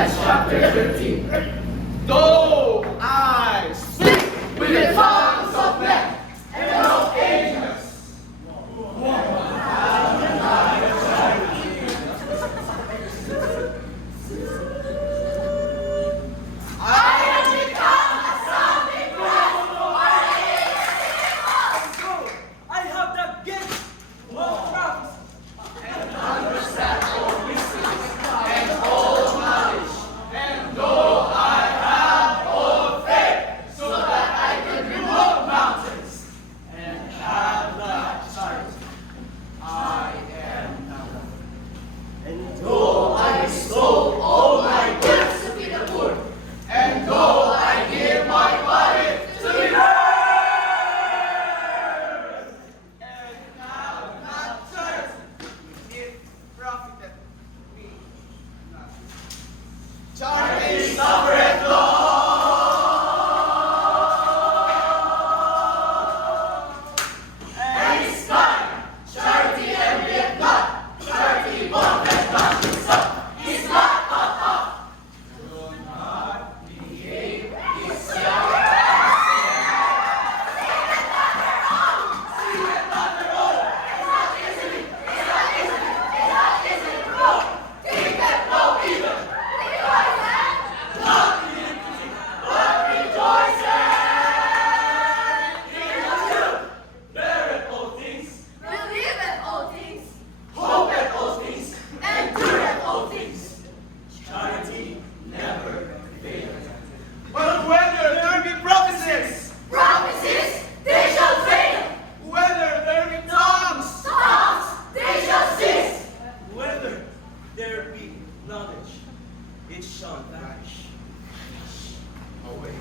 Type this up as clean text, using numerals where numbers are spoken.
Philippians chapter 13. Though I speak With the tongues of men and of angels. I have become a sounding brass for the I have the gift of prophecy. understand all mysteries and all knowledge. And though I have all faith, so that I can remove mountains, and have not charity, I am nothing. And though I bestow all my goods to feed the poor, and though I give my body to be burned, and have not charity, It profited me nothing. charity suffereth long, and is kind. Charity envieth not. Charity vaunteth not itself. Is not puffed up. Do not behave yourself. Seeketh not their own. Is not easily provoked. Thinketh no evil. Rejoiceth not in iniquity, but rejoiceth in the truth. Beareth all things, Believeth all things, hopeth all things, endureth all things. Charity never faileth. But whether there be prophecies, prophecies, they shall fail. whether there be tongues, Tongues, they shall cease. Whether there be knowledge, it shall vanish away.